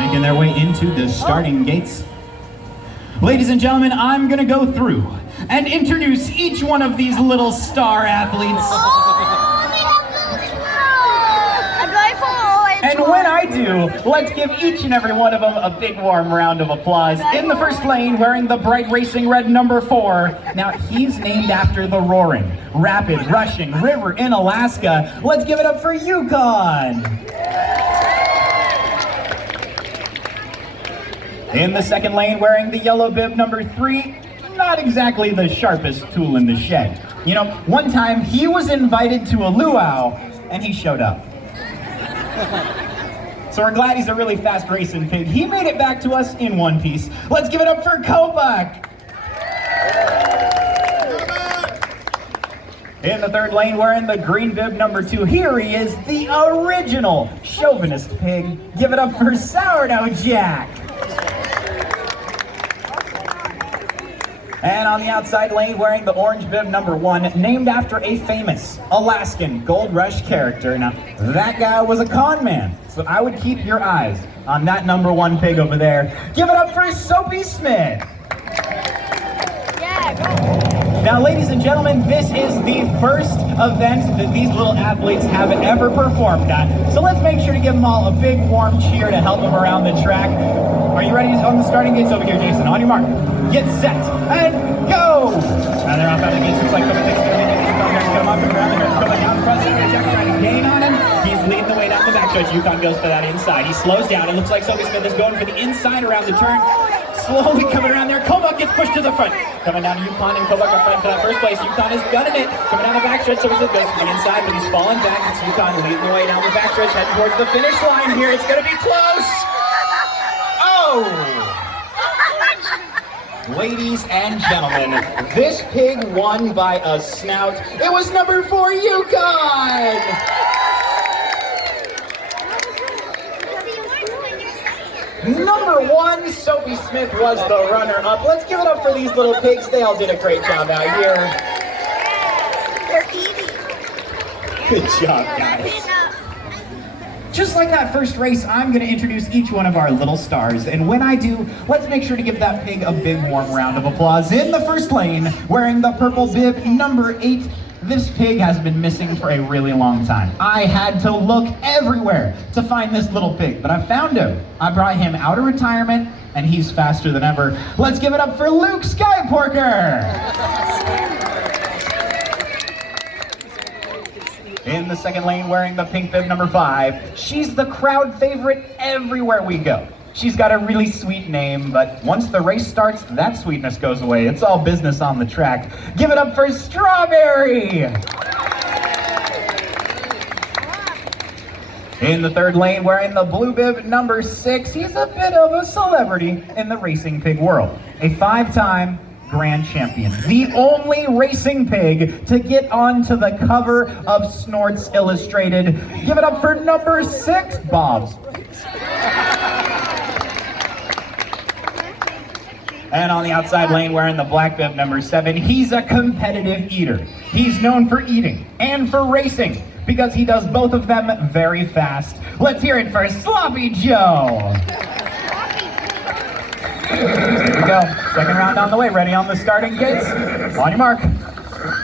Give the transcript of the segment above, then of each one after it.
making their way into the starting gates. Ladies and gentlemen, I'm gonna go through and introduce each one of these little star athletes. And when I do, let's give each and every one of them a big warm round of applause. In the first lane, wearing the bright racing red number 4. Now, he's named after the roaring, rapid, rushing river in Alaska. Let's give it up for Yukon. In the second lane, wearing the yellow bib number 3, not exactly the sharpest tool in the shed. You know, one time he was invited to a luau, and he showed up. So we're glad he's a really fast racing pig. He made it back to us in one piece. Let's give it up for Kobuk. In the third lane, wearing the green bib number 2, here he is, the original chauvinist pig. Give it up for Sourdough Jack. And on the outside lane, wearing the orange bib number 1, named after a famous Alaskan gold rush character. Now, that guy was a con man, so I would keep your eyes on that number 1 pig over there. Give it up for Soapy Smith. Yeah, go. Now, ladies and gentlemen, this is the first event that these little athletes have ever performed at. So let's make sure to give them all a big warm cheer to help them around the track. Are you ready on the starting gates over here, Jason? On your mark, get set, and go! And they're off out of the gates. Looks like Kobuk takes the lead. Come up and around the curve, coming down the front side. Jack trying to gain on him. He's leading the way down the back stretch. Yukon goes for that inside. He slows down. It looks like Soapy Smith is going for the inside around the turn. Slowly coming around there. Kobuk gets pushed to the front. Coming down to Yukon, and Kobuk are fighting for that first place. Yukon is gunning it. Coming down the back stretch. Soapy Smith goes for the inside, but he's falling back. It's Yukon leading the way down the back stretch, heading towards the finish line here. It's going to be close. Oh! Ladies and gentlemen, this pig won by a snout. It was number 4, Yukon! Number 1, Soapy Smith was the runner-up. Let's give it up for these little pigs. They all did a great job out here. They're eating. Good job, guys. Just like that first race, I'm going to introduce each one of our little stars. And when I do, let's make sure to give that pig a big warm round of applause. In the first lane, wearing the purple bib number 8, this pig has been missing for a really long time. I had to look everywhere to find this little pig, but I found him. I brought him out of retirement, and he's faster than ever. Let's give it up for Luke Skyporker. In the second lane, wearing the pink bib number 5, she's the crowd favorite everywhere we go. She's got a really sweet name, but once the race starts, that sweetness goes away. It's all business on the track. Give it up for Strawberry! In the third lane, wearing the blue bib number 6, he's a bit of a celebrity in the racing pig world. A 5-time grand champion, the only racing pig to get onto the cover of Snorts Illustrated. Give it up for number 6, Bob's. And on the outside lane, wearing the black bib number 7, he's a competitive eater. He's known for eating and for racing because he does both of them very fast. Let's hear it for Sloppy Joe. Here we go. Second round on the way. Ready on the starting gates. On your mark.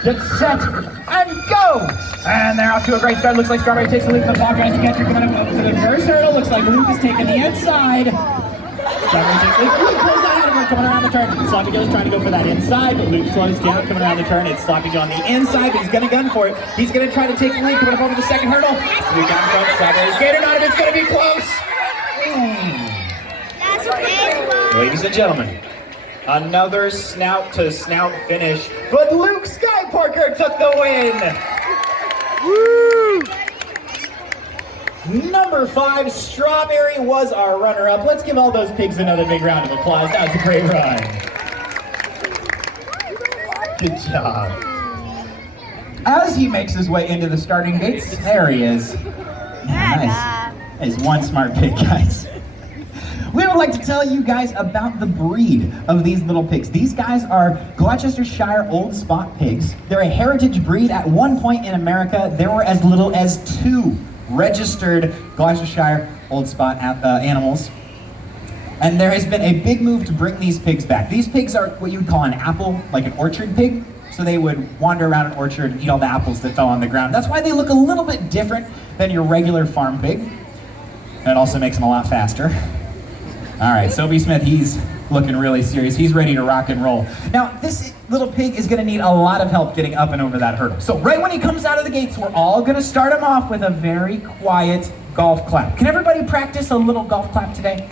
Get set and go! And they're off to a great start. Looks like Strawberry takes the lead from the block. Tries to catch her coming up to the first hurdle. Looks like Luke is taking the inside. Strawberry takes the lead. Luke pulls out of her coming around the turn. Sloppy Joe's trying to go for that inside, but Luke slows down coming around the turn. It's Sloppy Joe on the inside, but he's going to gun for it. He's going to try to take the lead coming up over the second hurdle. Luke out in front. Strawberry's gated on him. It's going to be close. Ladies and gentlemen, another snout-to-snout finish, but Luke Skyporker took the win! Woo! Number 5, Strawberry was our runner-up. Let's give all those pigs another big round of applause. That was a great run. Good job. As he makes his way into the starting gates, there he is. Nice. He's one smart pig, guys. We would like to tell you guys about the breed of these little pigs. These guys are Gloucestershire Old Spot pigs. They're a heritage breed. At one point in America, there were as little as 2 registered Gloucestershire Old Spot animals. And there has been a big move to bring these pigs back. These pigs are what you would call an apple, like an orchard pig. So they would wander around an orchard and eat all the apples that fell on the ground. That's why they look a little bit different than your regular farm pig. And it also makes them a lot faster. All right, Soapy Smith, he's looking really serious. He's ready to rock and roll. Now, this little pig is gonna need a lot of help getting up and over that hurdle. So right when he comes out of the gates, we're all gonna start him off with a very quiet golf clap. Can everybody practice a little golf clap today?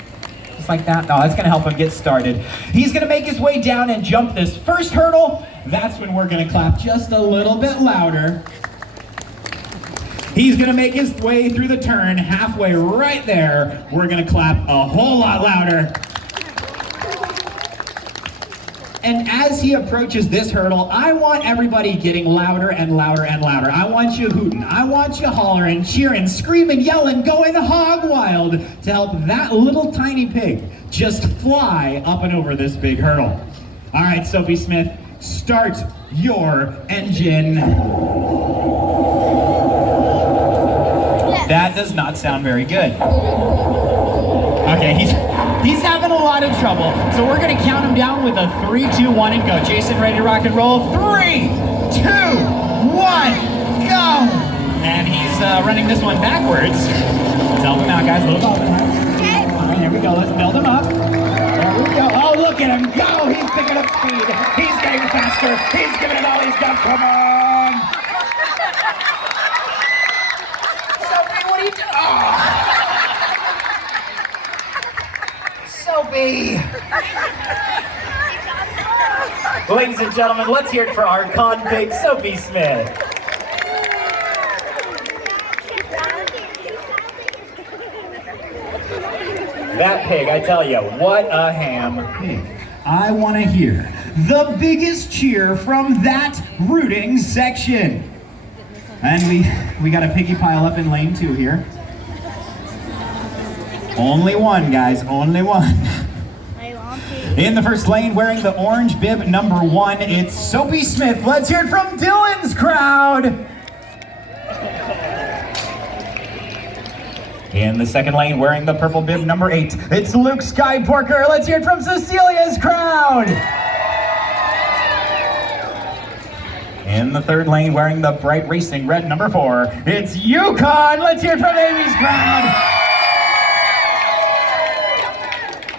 Just like that? No, that's gonna help him get started. He's gonna make his way down and jump this first hurdle. That's when we're gonna clap just a little bit louder. He's gonna make his way through the turn, halfway right there. We're gonna clap a whole lot louder. And as he approaches this hurdle, I want everybody getting louder and louder and louder. I want you hooting, I want you hollering, cheering, screaming, yelling, going hog wild to help that little tiny pig just fly up and over this big hurdle. All right, Soapy Smith, start your engine. That does not sound very good. Okay, he's having a lot of trouble. So we're gonna count him down with a 3, 2, 1, and go. Jason, ready to rock and roll? 3, 2, 1, go! And he's running this one backwards. Let's help him out, guys. Little Wolfman. All right, here we go. Let's build him up. There we go. Oh, look at him go! He's picking up speed. He's getting faster. He's giving it all he's got. Come on! Soapy, what are you doing? Oh. Soapy! Ladies and gentlemen, let's hear it for our con pig, Soapy Smith. That pig, I tell you, what a ham. I want to hear the biggest cheer from that rooting section. And we got a piggy pile up in lane 2 here. Only one, guys, only one. In the first lane, wearing the orange bib number 1, it's Soapy Smith. Let's hear it from Dylan's crowd. In the second lane, wearing the purple bib number 8, it's Luke Skyporker. Let's hear it from Cecilia's crowd. In the third lane, wearing the bright racing red number 4, it's Yukon. Let's hear it from Amy's crowd.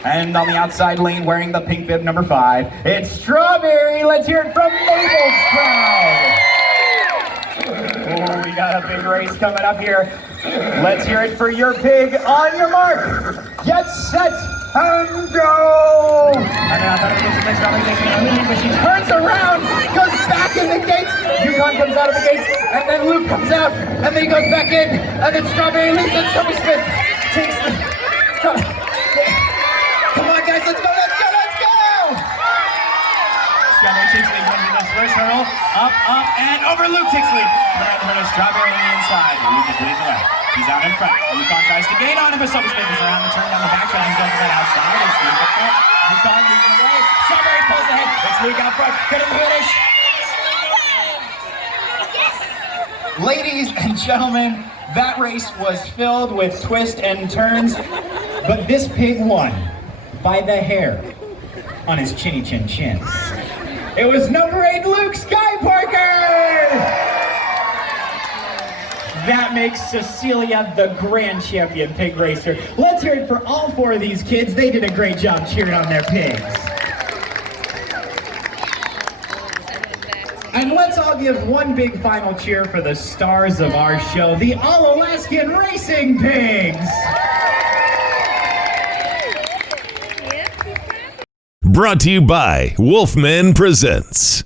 And on the outside lane, wearing the pink bib number 5, it's Strawberry. Let's hear it from Mabel's crowd. Oh, we got a big race coming up here. Let's hear it for your pig. On your mark, get set, and go! But she turns around, goes back in the gates. Yukon comes out of the gates, and then Luke comes out, and then he goes back in, and then Strawberry leaves, and Soapy Smith takes the... Come on, guys, let's go, let's go, let's go! Strawberry Tixley comes in this first hurdle, up, and over Luke Tixley. Right in front of Strawberry on the inside. Luke is leading the way. He's out in front. Yukon tries to gain on him, but Soapy Smith is around the turn down the back, and he's going to that outside. It's Luke up front. Yukon leading away. Strawberry pulls ahead. It's Luke out front. Get him the finish. Ladies and gentlemen, that race was filled with twists and turns, but this pig won by the hair on his chinny chin chin. It was number 8, Luke Skyporker! That makes Cecilia the grand champion pig racer. Let's hear it for all 4 of these kids. They did a great job cheering on their pigs. And let's all give one big final cheer for the stars of our show, the All-Alaskan Racing Pigs! Brought to you by Wolfman Presents.